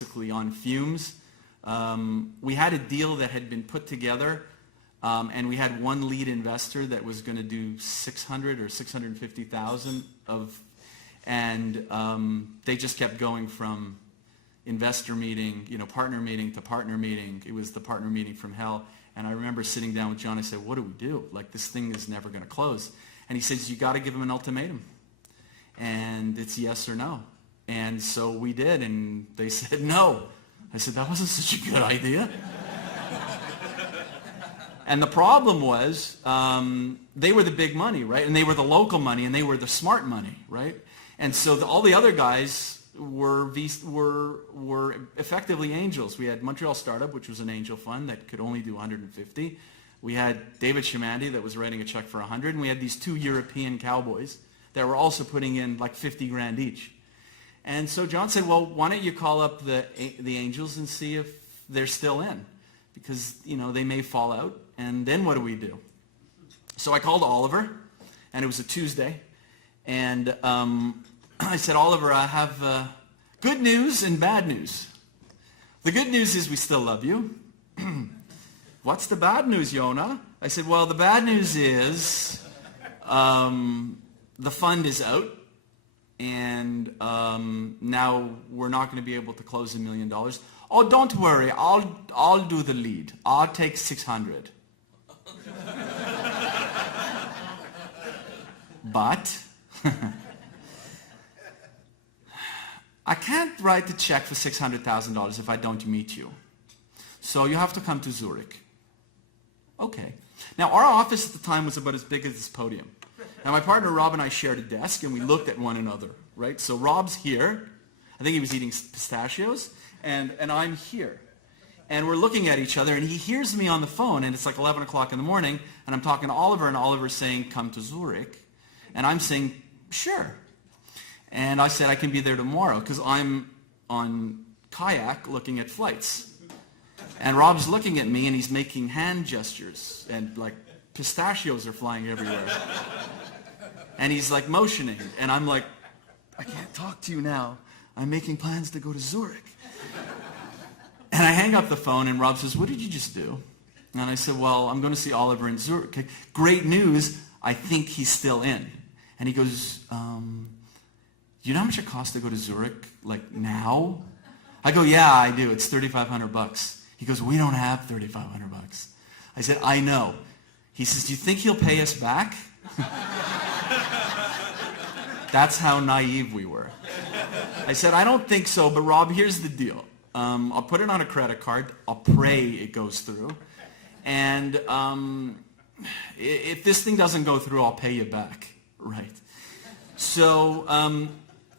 basically on fumes. We had a deal that had been put together, and we had one lead investor that was going to do 600 or 650,000 of, and they just kept going from investor meeting, partner meeting to partner meeting. It was the partner meeting from hell. And I remember sitting down with John. I said, "What do we do? Like, this thing is never going to close." And he says, "You got to give him an ultimatum, and it's yes or no." And so we did, and they said no. I said, "That wasn't such a good idea." And the problem was, they were the big money, right? And they were the local money, and they were the smart money, right? And so all the other guys were effectively angels. We had Montreal Startup, which was an angel fund that could only do 150. We had David Shimandi that was writing a check for 100, and we had these two European cowboys that were also putting in like 50 grand each. And so John said, "Well, why don't you call up the angels and see if they're still in, because they may fall out, and then what do we do?" So I called Oliver, and it was a Tuesday, and I said, "Oliver, I have good news and bad news. The good news is we still love you." "What's the bad news, Yona?" I said, "Well, the bad news is the fund is out, and now we're not going to be able to close $1 million. "Oh, don't worry. I'll do the lead. I'll take 600. But I can't write the check for $600,000 if I don't meet you. So you have to come to Zurich." Okay. Now, our office at the time was about as big as this podium. Now, my partner Rob and I shared a desk, and we looked at one another, right? So Rob's here. I think he was eating pistachios, and I'm here. And we're looking at each other, and he hears me on the phone, and it's like 11 o'clock in the morning, and I'm talking to Oliver, and Oliver's saying, "Come to Zurich." And I'm saying, "Sure." And I said, "I can be there tomorrow," because I'm on kayak looking at flights. And Rob's looking at me, and he's making hand gestures, and like pistachios are flying everywhere. And he's like motioning, and I'm like, "I can't talk to you now. I'm making plans to go to Zurich." And I hang up the phone, and Rob says, "What did you just do?" And I said, "Well, I'm going to see Oliver in Zurich." "Okay, great news. I think he's still in." And he goes, "You know how much it costs to go to Zurich, like now?" I go, "Yeah, I do. It's $3,500. He goes, "We don't have $3,500. I said, "I know." He says, "Do you think he'll pay us back?" That's how naive we were. I said, "I don't think so, but Rob, here's the deal. I'll put it on a credit card. I'll pray it goes through. And if this thing doesn't go through, I'll pay you back." Right. So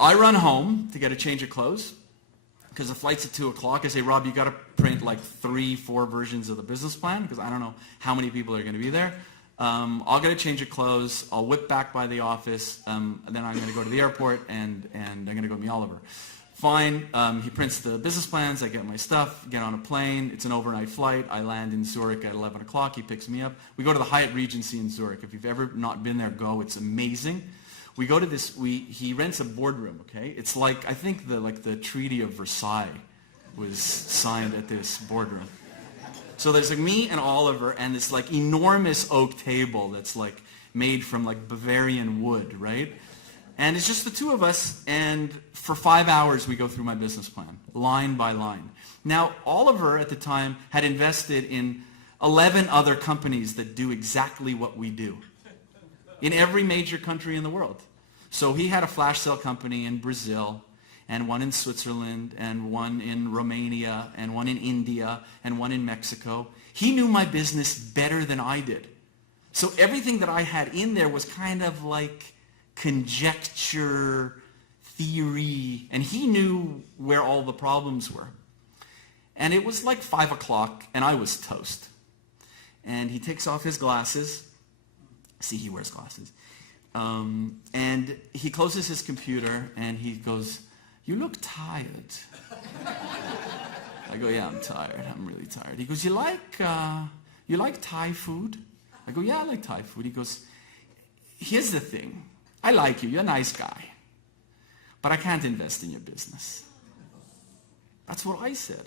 I run home to get a change of clothes, because the flight's at 2 o'clock. I say, "Rob, you got to print like 3-4 versions of the business plan, because I don't know how many people are going to be there. I'll get a change of clothes. I'll whip back by the office. And then I'm going to go to the airport, and I'm going to go meet Oliver." Fine. He prints the business plans. I get my stuff, get on a plane. It's an overnight flight. I land in Zurich at 11 o'clock. He picks me up. We go to the Hyatt Regency in Zurich. If you've ever not been there, go. It's amazing. We go to this. He rents a boardroom. Okay, it's like, I think the Treaty of Versailles was signed at this boardroom. So there's like me and Oliver and this like enormous oak table that's like made from like Bavarian wood, right? And it's just the two of us, and for 5 hours we go through my business plan, line by line. Now, Oliver at the time had invested in 11 other companies that do exactly what we do in every major country in the world. So he had a flash sale company in Brazil, and one in Switzerland, and one in Romania, and one in India, and one in Mexico. He knew my business better than I did. So everything that I had in there was kind of like conjecture, theory, and he knew where all the problems were. And it was like 5 o'clock, and I was toast. And he takes off his glasses. See, he wears glasses. And he closes his computer, and he goes, "You look tired." I go, "Yeah, I'm tired. I'm really tired." He goes, you like Thai food?" I go, "Yeah, I like Thai food." He goes, "Here's the thing. I like you. You're a nice guy. But I can't invest in your business." That's what I said.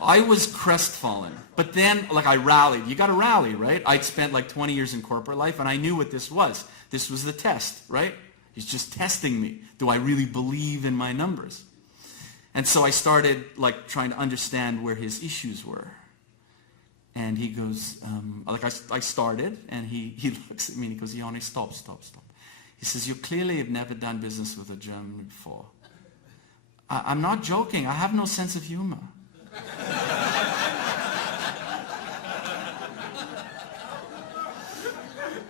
I was crestfallen. But then, like, I rallied. You got to rally, right? I'd spent like 20 years in corporate life, and I knew what this was. This was the test, right? He's just testing me. Do I really believe in my numbers? And so I started, like, trying to understand where his issues were. And he goes, I started, and he looks at me and he goes, Yona, stop. He says, you clearly have never done business with a German before. I'm not joking. I have no sense of humor.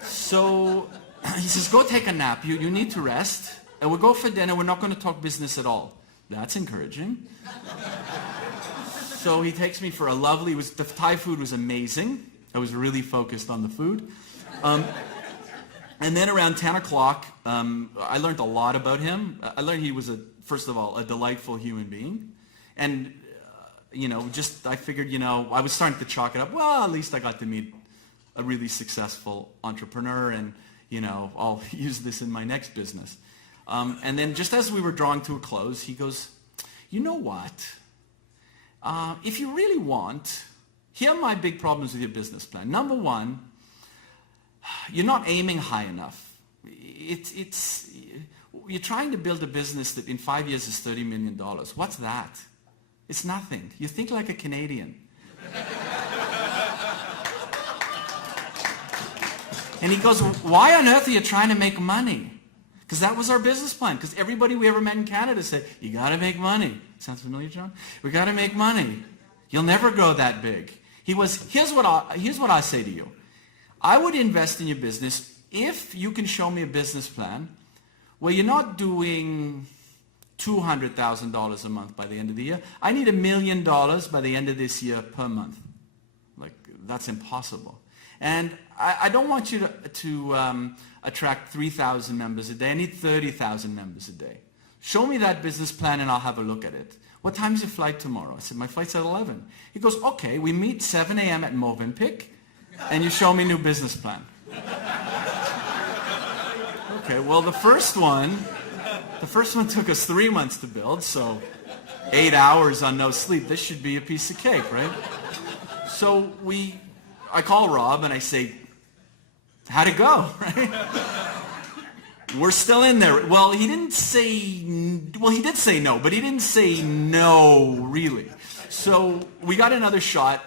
So he says, go take a nap. You need to rest. And we'll go for dinner. We're not going to talk business at all. That's encouraging. So he takes me for a lovely, the Thai food was amazing. I was really focused on the food. And then around 10 o'clock, I learned a lot about him. I learned he was, first of all, a delightful human being. And, I figured, I was starting to chalk it up. Well, at least I got to meet a really successful entrepreneur, and, I'll use this in my next business. And then just as we were drawing to a close, he goes, you know what? If you really want, here are my big problems with your business plan. Number one, you're not aiming high enough. You're trying to build a business that in 5 years is $30 million. What's that? It's nothing. You think like a Canadian. And he goes, why on earth are you trying to make money? Because that was our business plan. Because everybody we ever met in Canada said, you got to make money. Sounds familiar, John? We got to make money. You'll never grow that big. Here's what I say to you. I would invest in your business if you can show me a business plan where you're not doing $200,000 a month by the end of the year. I need $1 million by the end of this year per month. Like, that's impossible. And I don't want you to attract 3,000 members a day. I need 30,000 members a day. Show me that business plan and I'll have a look at it. What time's your flight tomorrow? I said, my flight's at 11. He goes, okay, we meet 7 a.m. at Movenpick and you show me new business plan. Okay, well, the first one took us 3 months to build, so 8 hours on no sleep. This should be a piece of cake, right? So I call Rob and I say, how'd it go, right? We're still in there. Well, he did say no, but he didn't say no, really. So we got another shot.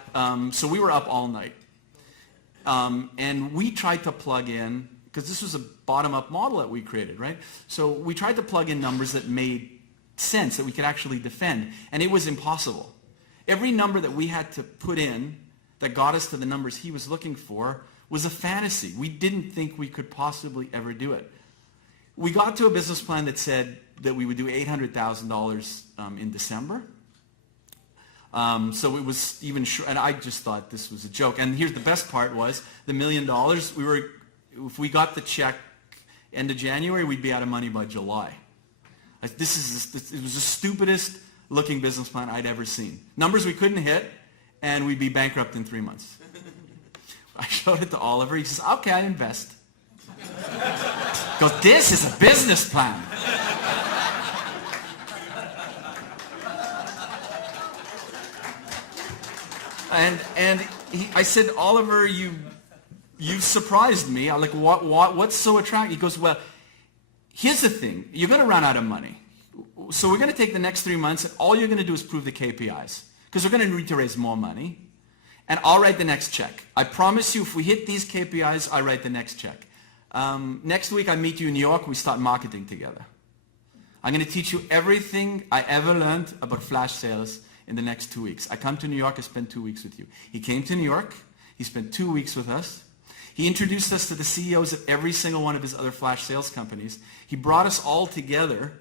So we were up all night. And we tried to plug in, because this was a bottom-up model that we created, right? So we tried to plug in numbers that made sense, that we could actually defend. And it was impossible. Every number that we had to put in that got us to the numbers he was looking for was a fantasy. We didn't think we could possibly ever do it. We got to a business plan that said that we would do $800,000 in December. So it was even short, and I just thought this was a joke. And here's the best part was, the $1 million, if we got the check end of January, we'd be out of money by July. It was the stupidest looking business plan I'd ever seen. Numbers we couldn't hit, and we'd be bankrupt in 3 months. I showed it to Oliver. He says, okay, I invest. He goes, this is a business plan. I said, Oliver, you surprised me. I'm like, what's so attractive? He goes, well, here's the thing. You're going to run out of money. So we're going to take the next 3 months, and all you're going to do is prove the KPIs. Because we're going to need to raise more money. And I'll write the next check. I promise you, if we hit these KPIs, I write the next check. Next week, I meet you in New York. We start marketing together. I'm going to teach you everything I ever learned about flash sales in the next 2 weeks. I come to New York. I spend 2 weeks with you. He came to New York. He spent 2 weeks with us. He introduced us to the CEOs of every single one of his other flash sales companies. He brought us all together.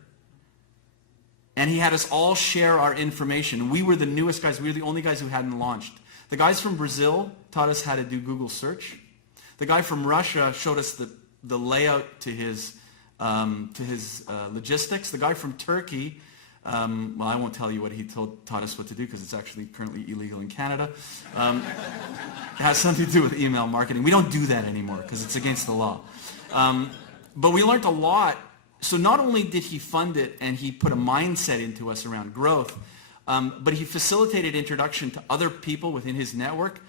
And he had us all share our information. We were the newest guys. We were the only guys who hadn't launched. The guys from Brazil taught us how to do Google search. The guy from Russia showed us the layout to his logistics. The guy from Turkey, well, I won't tell you what he taught us what to do because it's actually currently illegal in Canada. It has something to do with email marketing. We don't do that anymore because it's against the law. But we learned a lot So not only did he fund it and he put a mindset into us around growth, but he facilitated introduction to other people within his network.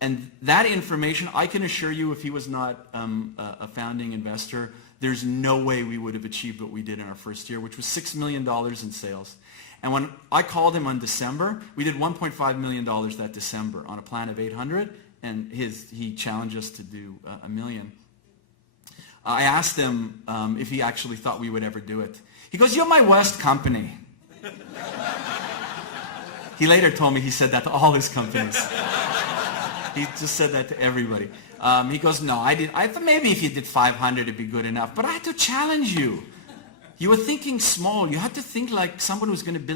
And that information, I can assure you, if he was not a founding investor, there's no way we would have achieved what we did in our first year, which was $6 million in sales. And when I called him on December, we did $1.5 million that December on a plan of 800, and he challenged us to do $1 million. I asked him if he actually thought we would ever do it. He goes, "You're my worst company." He later told me he said that to all his companies. He just said that to everybody. He goes, "No, I thought maybe if you did 500 it'd be good enough, but I had to challenge you. You were thinking small. You had to think like someone who's going to build